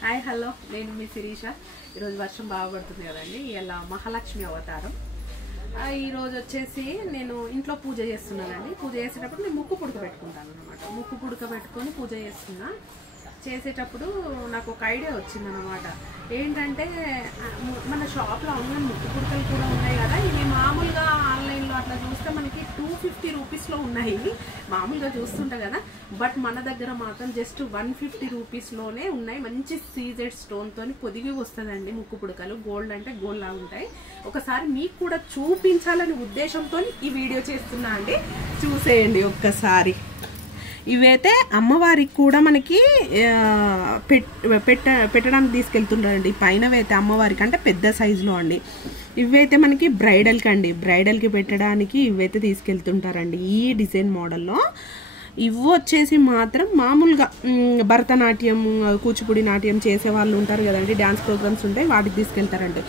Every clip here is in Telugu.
హాయ్ హలో నేను మీ శిరీష. ఈరోజు వర్షం బాగా పడుతుంది కదండి. ఇలా మహాలక్ష్మి అవతారం. ఈరోజు వచ్చేసి నేను ఇంట్లో పూజ చేస్తున్నానండి. పూజ చేసేటప్పుడు నేను ముక్కు పుడక పెట్టుకుంటాను అనమాట. ముక్కు పుడక పెట్టుకొని పూజ చేసేటప్పుడు నాకు ఒక ఐడియా వచ్చిందనమాట. ఏంటంటే మన షాప్లో ఆన్లైన్ ముక్కు పుడకలు కూడా ఉన్నాయి కదా. ఇవి మామూలుగా ఆన్లైన్లో అట్లా చూస్తే మనకి 250 రూపీస్లో ఉన్నాయి, మామూలుగా చూస్తుంటా కదా. బట్ మన దగ్గర మాత్రం జస్ట్ 150 రూపీస్లోనే ఉన్నాయి. మంచి సీజెడ్ స్టోన్తో పొదిగి వస్తుందండి ముక్కు పుడకలు. గోల్డ్ అంటే గోల్డ్ లా ఉంటాయి. ఒకసారి మీకు కూడా చూపించాలని ఉద్దేశంతో ఈ వీడియో చేస్తున్నా అండి. చూసేయండి ఒక్కసారి. ఇవైతే అమ్మవారికి కూడా మనకి పెట్టడానికి తీసుకెళ్తుంటారండి. పైనవైతే అమ్మవారికి అంటే పెద్ద సైజులో అండి. ఇవైతే మనకి బ్రైడల్కి పెట్టడానికి ఇవైతే తీసుకెళ్తుంటారండి. ఈ డిజైన్ మోడల్లో ఇవి వచ్చేసి మాత్రం మామూలుగా భరతనాట్యం, కూచిపూడి నాట్యం చేసే వాళ్ళు ఉంటారు కదండి, డ్యాన్స్ ప్రోగ్రామ్స్ ఉంటాయి, వాటికి తీసుకెళ్తారండి.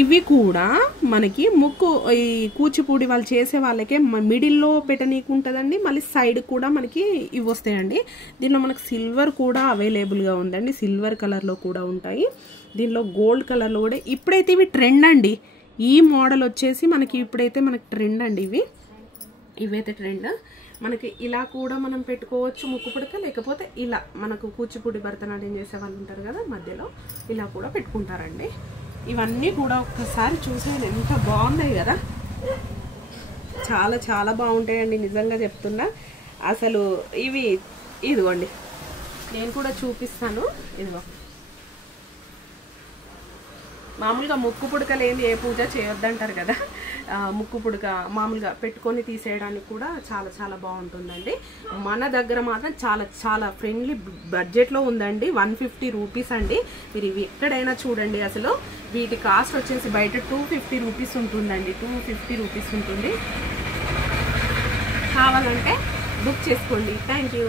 ఇవి కూడా మనకి ముక్కు ఈ కూచిపూడి వాళ్ళు చేసే వాళ్ళకే మిడిల్లో పెట్టనీకు ఉంటుందండి. మళ్ళీ సైడ్ కూడా మనకి ఇవి వస్తాయండి. దీనిలో మనకు సిల్వర్ కూడా అవైలబుల్గా ఉందండి. సిల్వర్ కలర్లో కూడా ఉంటాయి. దీనిలో గోల్డ్ కలర్లో కూడా ఇప్పుడైతే ఇవి ట్రెండ్ అండి. ఈ మోడల్ వచ్చేసి మనకి ఇప్పుడైతే మనకి ట్రెండ్ అండి. ఇవైతే ట్రెండ్. మనకి ఇలా కూడా మనం పెట్టుకోవచ్చు ముక్కు పుడక, లేకపోతే ఇలా మనకు కూచిపూడి భరతనాట్యం చేసే వాళ్ళు ఉంటారు కదా, మధ్యలో ఇలా కూడా పెట్టుకుంటారండి. ఇవన్నీ కూడా ఒక్కసారి చూసేది ఎంత బాగున్నాయి కదా. చాలా చాలా బాగుంటాయండి, నిజంగా చెప్తున్నా. అసలు ఇదిగోండి, నేను కూడా చూపిస్తాను. ఇదిగో మామూలుగా ముక్కు పుడకలు ఏంది ఏ పూజ చేయొద్దంటారు కదా. ముక్కు పుడక మామూలుగా పెట్టుకొని తీసేయడానికి కూడా చాలా చాలా బాగుంటుందండి. మన దగ్గర మాత్రం చాలా చాలా ఫ్రెండ్లీ బడ్జెట్లో ఉందండి. 150 రూపీస్ అండి. మీరు ఇవి ఎక్కడైనా చూడండి. అసలు వీటి కాస్ట్ వచ్చేసి బయట 250 రూపీస్ ఉంటుందండి. 250 రూపీస్ ఉంటుంది. కావాలంటే బుక్ చేసుకోండి. Thank you.